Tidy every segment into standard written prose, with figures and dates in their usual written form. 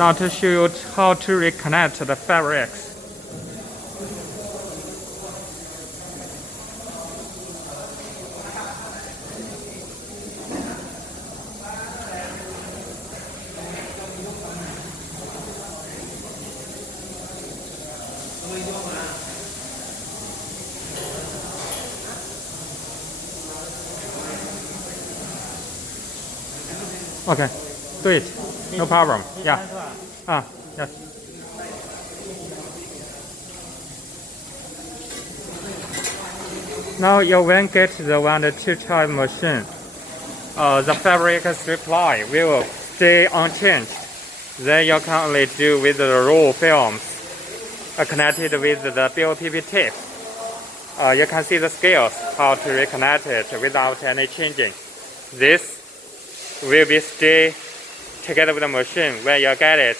Now to show you how to reconnect the fabrics. Okay, do it. No problem. Yeah. Yes. Now you will get the 1 to 2 type machine. The fabric supply will stay unchanged. Then you can only do with the raw films connected with the BOPP tape. You can see the scales, how to reconnect it without any changing. This will be stay together with the machine when you get it.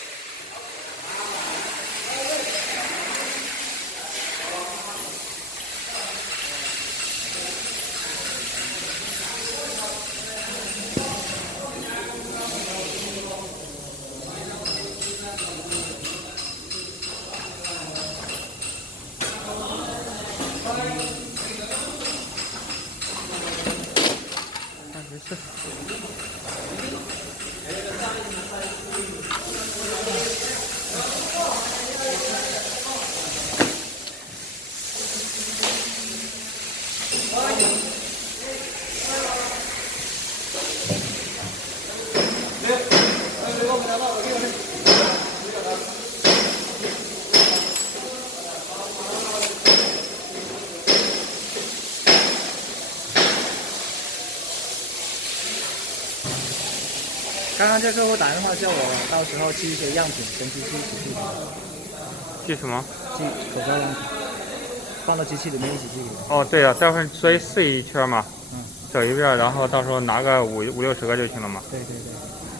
刚刚这客户打电话叫我，到时候寄一些样品跟机器一起寄。寄什么？寄口罩样品，放到机器里面一起寄给你。哦，对啊，待会儿所以试一圈嘛，走一遍，然后到时候拿个五六十个就行了嘛。对。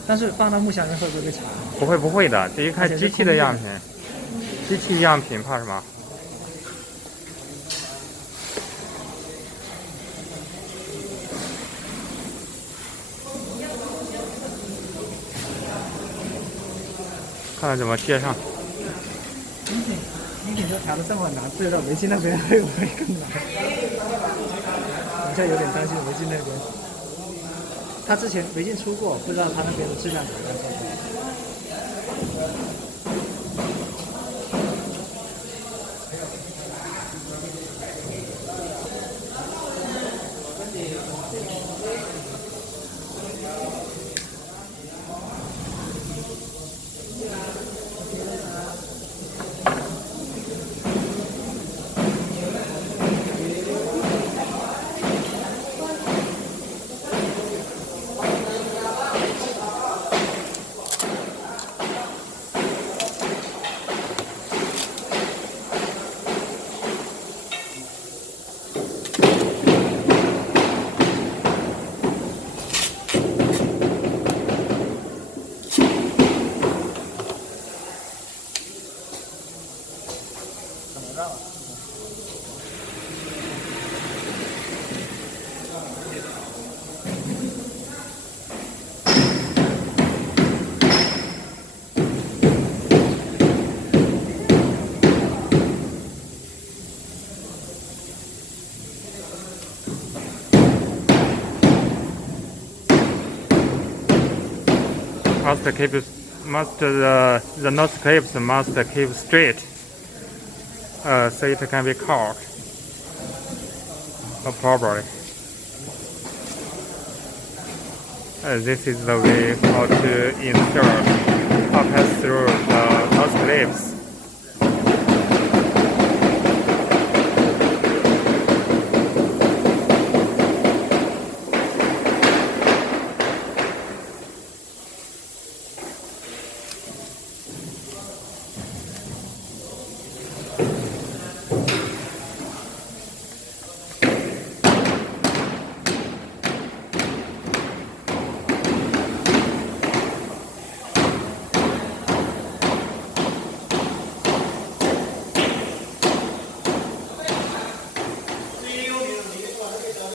但是放到木箱里会不会被查？不会的，这一看机器的样品，机器样品怕什么？看看怎么接上。你都调的这么难，不知道维基那边会不会更难？我现在有点担心维基那边。他之前维基出过，不知道他那边的质量怎么样。The nose clips must keep straight, so it can be caught properly. This is the way how to insert or pass through the nose clips.